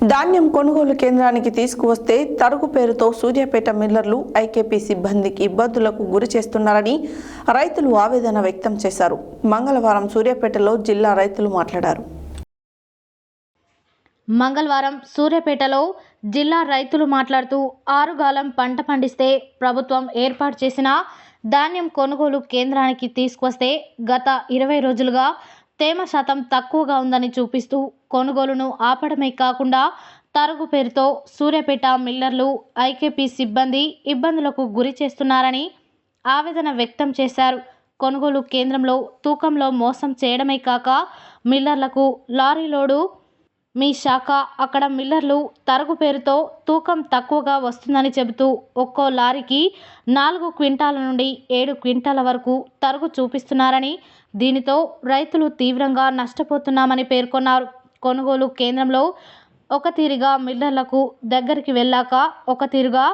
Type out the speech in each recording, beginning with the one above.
ధాన్యం కొనుగోలు కేంద్రానికి తీసుకువస్తే తరుగు పేరుతో సూర్యాపేట మిల్లర్లు ఐకేపీ సిబ్బందికి ఇబ్బందులకు గురి చేస్తున్నారని రైతులు ఆవేదన వ్యక్తం చేశారు. మంగళవారం సూర్యాపేటలో జిల్లా రైతులు మాట్లాడారు. మంగళవారం సూర్యాపేటలో జిల్లా రైతులు మాట్లాడుతూ ఆరుగాలం పంట పండిస్తే ప్రభుత్వం ఏర్పాటు చేసిన ధాన్యం కొనుగోలు కేంద్రానికి తీసుకొస్తే గత 20 రోజులుగా తేమ శాతం తక్కువగా ఉందని చూపిస్తూ కొనుగోలును ఆపడమే కాకుండా తరుగు పేరుతో సూర్యాపేట మిల్లర్లు ఐకేపీ సిబ్బంది ఇబ్బందులకు గురి చేస్తున్నారని ఆవేదన వ్యక్తం చేశారు. కొనుగోలు కేంద్రంలో తూకంలో మోసం చేయడమే కాక మిల్లర్లకు లారీ లోడు మీ శాఖ అక్కడ మిల్లర్లు తరుగు పేరుతో తూకం తక్కువగా వస్తుందని చెబుతూ ఒక్కో లారీకి 4 క్వింటాల నుండి 7 క్వింటాల వరకు తరుగు చూపిస్తున్నారని, దీనితో రైతులు తీవ్రంగా నష్టపోతున్నామని పేర్కొన్నారు. కొనుగోలు కేంద్రంలో ఒక తీరుగా మిల్లర్లకు దగ్గరికి వెళ్ళాక ఒక తీరుగా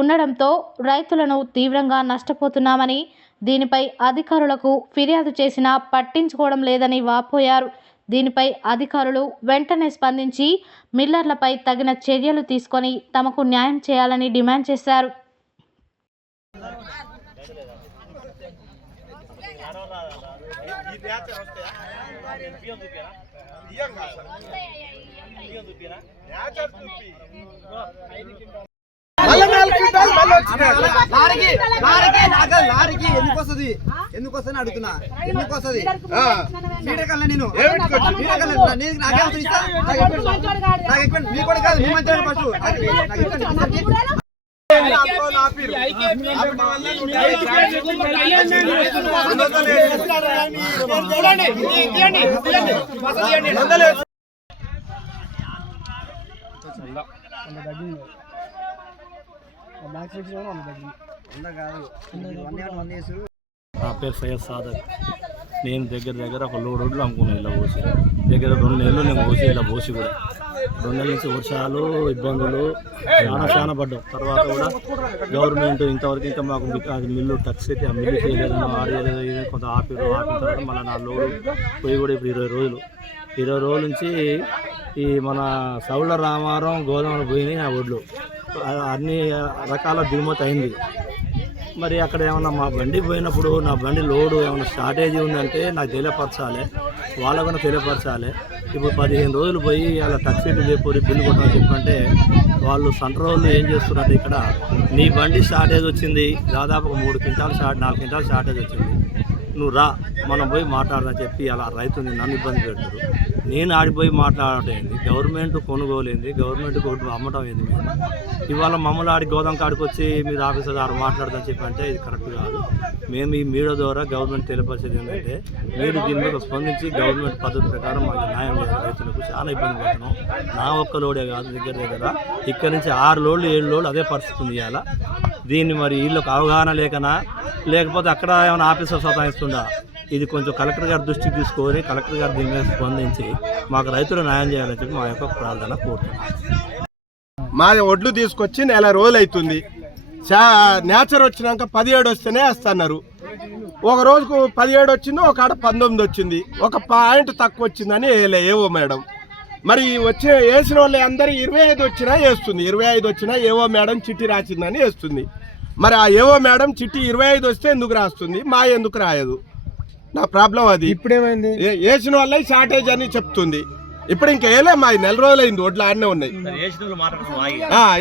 ఉండడంతో రైతులను తీవ్రంగా నష్టపోతున్నామని, దీనిపై అధికారులకు ఫిర్యాదు చేసినా పట్టించుకోవడం లేదని వాపోయారు. దీనిపై అధికారులు వెంటనే స్పందించి మిల్లర్లపై తగిన చర్యలు తీసుకొని తమకు న్యాయం చేయాలని డిమాండ్ చేశారు. లారీకి ఎందుకు వస్తుంది అడుగుతున్నా, ఎందుకు వస్తుంది కల్లా నేను కూడా కాదు నా పేరు సయ్యద్ సాదక్. నేను దగ్గర ఒక 100 రోడ్లు అమ్ముకున్నాను. ఇలా పోసి దగ్గర 2 నెలలు నేను పోసి ఇలా పోసి కూడా 2 నెలల నుంచి వర్షాలు ఇబ్బందులు చాలా పడ్డాం. తర్వాత కూడా గవర్నమెంట్ ఇంతవరకు ఇంకా మాకు అది మిల్లు టక్స్ అయితే ఆ మిల్లు చేయలేదు, ఆడలేదు, కొంత ఆపిన తర్వాత మళ్ళీ నా లోడు పోయి కూడా ఇప్పుడు 20 రోజుల నుంచి ఈ మన సౌళ్ళ రామారం గోదావరి పోయినాయి. ఆ ఒడ్లు అన్ని రకాల దిగుమతి అయింది. మరి అక్కడ ఏమన్నా మా బండి పోయినప్పుడు నా బండి లోడు ఏమైనా షార్టేజ్ ఉందంటే నాకు తెలియపరచాలి, వాళ్ళకన్నా తెలియపరచాలి. ఇప్పుడు 15 రోజులు పోయి అలా టక్సీలు లేకపోతే బిల్లు కొట్టమని చెప్పంటే వాళ్ళు సంట్రోళ్ళు ఏం చేస్తున్నారంటే ఇక్కడ నీ బండి షార్టేజ్ వచ్చింది, దాదాపు 4 క్వింటాలు షార్టేజ్ వచ్చింది, నువ్వు రా మనం పోయి మాట్లాడదని చెప్పి అలా రైతుని నన్ను ఇబ్బంది పెడతారు. నేను ఆడిపోయి మాట్లాడటం ఏంది, గవర్నమెంట్ కొనుగోలేంది, గవర్నమెంట్ కొట్టు అమ్మటం ఏంది. మేము ఇవాళ మమ్మల్ని ఆడి గోదాం కాడికి వచ్చి మీరు ఆఫీసర్ గారు మాట్లాడదని చెప్పి అంటే ఇది కరెక్ట్ కాదు. మేము ఈ మీడియా ద్వారా గవర్నమెంట్ తెలియపరిచేది ఏంటంటే మీరు దీని మీద స్పందించి గవర్నమెంట్ పద్ధతి ప్రకారం మాకు న్యాయం చేసిన రైతులకు చాలా ఇబ్బంది పడుతున్నాం. నా ఒక్క లోడే కాదు, దగ్గర ఇక్కడ నుంచి 6 లోడ్లు 7 లోడ్లు అదే పరిస్థితి ఉంది. ఇవాళ దీన్ని మరి వీళ్ళకి అవగాహన లేకపోతే అక్కడ ఏమైనా ఆఫీసర్ సతాయిస్తుందా, ఇది కొంచెం కలెక్టర్ గారి దృష్టికి తీసుకొని కలెక్టర్ గారు దీని మీద స్పందించి మాకు రైతులు న్యాయం చేయాలని చెప్పి మా యొక్క ప్రార్థన కోరుతున్నాం. మా ఒడ్లు తీసుకొచ్చి 1 నెల రోజులు అవుతుంది. నేచర్ వచ్చినాక 17 వస్తేనే వేస్తున్నారు. ఒక రోజుకు 17 వచ్చింది, ఒక ఆడ 19 వచ్చింది, ఒక పాయింట్ తక్కువ వచ్చిందని ఏవో మేడం. మరి వేసిన వాళ్ళు అందరూ 25 వచ్చినా వేస్తుంది, 25 వచ్చినా ఏవో మేడం చిట్టి రాసిందని వేస్తుంది. మరి ఆ ఏవో మేడం చిట్టి 25 వస్తే ఎందుకు రాస్తుంది, మా ఎందుకు రాయదు? నా ప్రాబ్లం అది. ఇప్పుడేమైంది, వేసిన వాళ్ళే షార్టేజ్ అని చెప్తుంది. ఇప్పుడు ఇంకా వేయలే, మా 1 నెల రోజులు అయింది, ఒడ్లు ఆడనే ఉన్నాయి.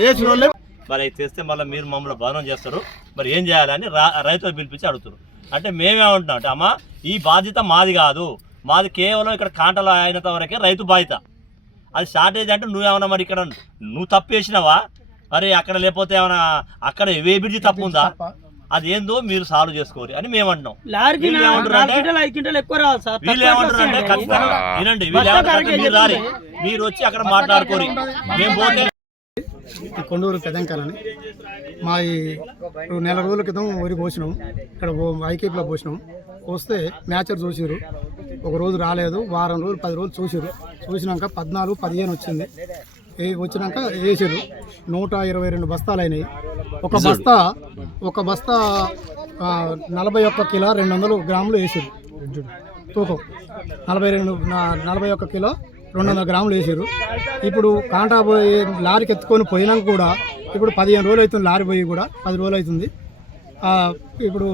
వేసిన వాళ్ళే మరి చేస్తే మళ్ళీ మీరు మమ్మల్ని బాధనం చేస్తారు. మరి ఏం చేయాలని రైతులు పిలిపించి అడుగుతారు. అంటే మేమేమంటున్నాం అంటే అమ్మ ఈ బాధ్యత మాది కాదు, మాది కేవలం ఇక్కడ కాంటలు అయినంత వరకే రైతు బాధ్యత. అది షార్టేజ్ అంటే నువ్వేమన్నా మరి ఇక్కడ నువ్వు తప్పు వేసినావా, మరి అక్కడ లేకపోతే ఏమైనా అక్కడ ఏ బ్రిడ్జి తప్పు ఉందా, అది ఏందో మీరు సాల్వ్ చేసుకోవాలి అని మేము అంటున్నాం. వీళ్ళు ఏమంటారంటే ఖచ్చితంగా వినండి, మీరు రారి, మీరు వచ్చి అక్కడ మాట్లాడుకోరి, మేము పోతే. కొండూరు పెదంకరని మా 1 నెల రోజుల క్రితం వరి పోసినాం. ఇక్కడ ఐకేపీలో పోసినాం. వస్తే మ్యాచర్ చూసిరు, ఒక రోజు రాలేదు, వారం రోజులు 10 రోజులు చూసినాక 14, 15 వచ్చింది. వచ్చినాక వేసారు. 122 బస్తాలు అయినాయి. ఒక బస్తా 41 కిలో 200 గ్రాములు వేసారు తూకం. 41 కిలో 200 గ్రాములు వేసారు. ఇప్పుడు కాంటా పోయి లారీకి ఎత్తుకొని పోయినాక కూడా ఇప్పుడు 15 రోజులు అవుతుంది, లారీ పోయి కూడా 10 రోజులు అవుతుంది. ఇప్పుడు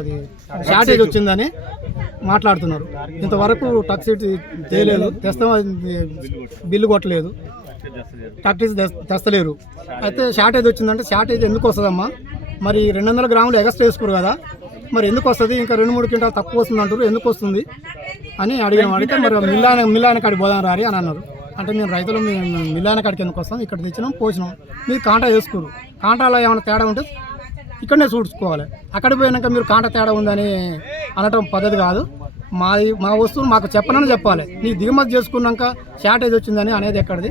అది షార్టేజ్ వచ్చిందని మాట్లాడుతున్నారు. ఇంతవరకు టక్ సీట్ తేలేదు, తెస్తాం బిల్లు కొట్టలేదు, టాక్సీస్ తెస్తలేరు. అయితే షార్టేజ్ వచ్చిందంటే షార్టేజ్ ఎందుకు వస్తుందమ్మా, మరి 200 గ్రాములు ఎగస్ట్రా వేసుకోరు కదా, మరి ఎందుకు వస్తుంది, ఇంకా 2-3 క్వింటాలు తక్కువ వస్తుంది అంటారు, ఎందుకు వస్తుంది అని అడిగాము. అడిగితే మరి మిల్లాయన కాడికి పోదాం రారి అని అన్నారు. అంటే మేము రైతులు మిల్లాయన కాడికి ఎందుకు వస్తాం, ఇక్కడ తెచ్చినాం పోసినాం, మీరు కాంటా వేసుకోరు, కాంటాలో ఏమైనా తేడా ఉంటే ఇక్కడనే చూసుకోవాలి, అక్కడికి పోయినాక మీరు కాంటా తేడా ఉందని అనటం పద్ధతి కాదు. మా వస్తువులు మాకు చెప్పనని చెప్పాలి. నీ దిగుమతి చేసుకున్నాక షార్టేజ్ వచ్చిందని అనేది ఎక్కడిది,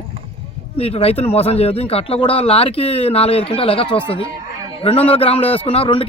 మీరు రైతుని మోసం చేయొద్దు. ఇంకా అట్లా కూడా లారీకి 4-5 క్వింటాలు ఎగచ్చు వస్తుంది, 200 గ్రాములు వేసుకున్నా 2